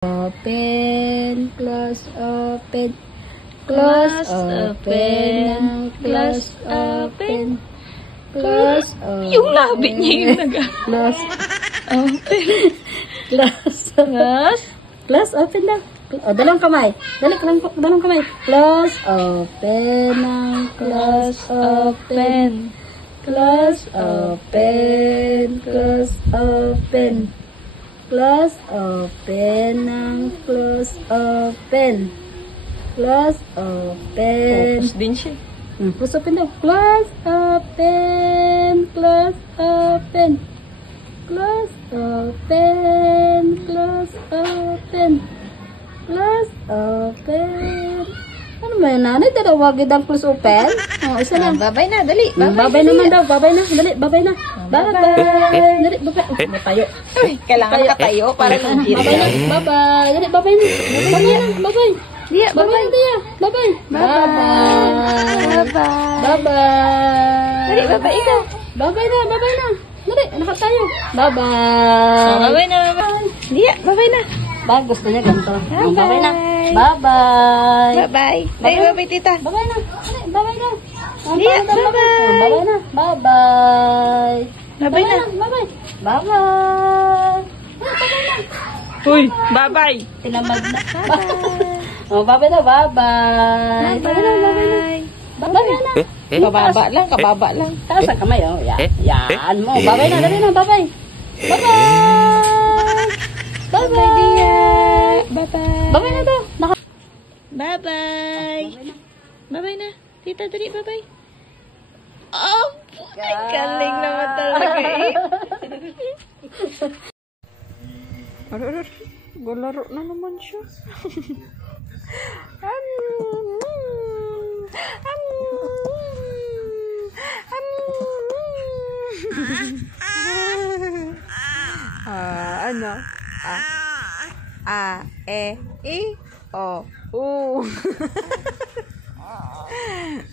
Open, close, open, close, open, close, open, close, open. Yung labi niya yung close, open. Close, open daw. O, dalawang kamay. Dalawang kamay. Close, open, close, open, close, open, close, open. Close, open, close, open. Close, open. Focus din siya. Close, open daw. Close, open, close, open. Close, open, close, open. Close, open. Ano ba yun, nanay? Dalawagid ang close, open? O, isa lang. Babay na, dali. Babay naman daw. Babay na. Dali, babay na. Bye-bye. Dali, babay. Matayo. Kailangan katayo para mag-giro. Babay na. Bye-bye. Dali, babay na. Babay na. Babay. Dia, babay. Babay. Bye-bye. Bye-bye. Dali, babay ikaw. Babay na. Dali, anak tayo. Bye-bye. Babay na, babay. Dia, babay na. Gusto niya ganito. Bye-bye. Babay na. Bye-bye. Bye-bye. Dali, babay tita. Babay na. Babay na. Dia, bye-bye. Babay na. Bye-bye. Babay na. Bye-bye. Bye-bye. Babay na. Uy, bye-bye. Tinamad na. Oh, bye-bye na. Bye-bye. Bye-bye. Bye-bye na. Kababa lang. Taas ang kamay, oh. Yan mo. Bye-bye na. Dali na. Bye-bye. Bye-bye. Bye-bye, Dia. Bye-bye. Bye-bye na daw. Bye-bye. Bye-bye na. Tita, dali, bye-bye. Oh, ay, galing naman talaga eh. Galaro na naman siya. Ano? E, I, O, U.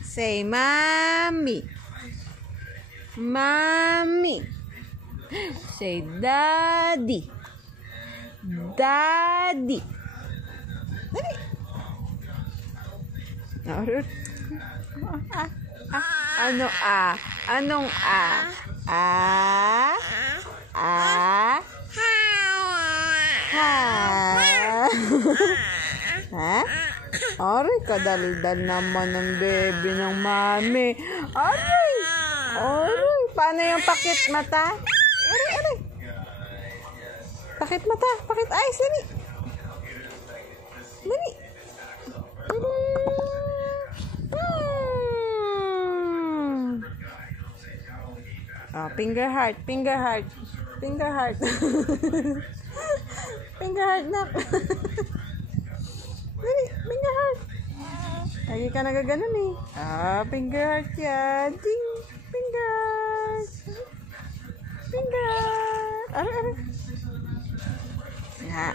Say, mommy. Mommy. Say, daddy. Daddy. Dali. Ano a? Anong a? A. Ha? Ha? Aray, kadaldal naman ng baby ng mami. Aray! Aray! Paano yung pakit mata? Aray! Pakit mata! Pakit eyes! Dali! Dali! Oh, finger heart! Finger heart! Finger heart! Finger heart na! Dali! Finger heart! Lagi ka nagaganon eh. Finger heart yan. Ding! Finger heart! Finger heart! Aray! Ha!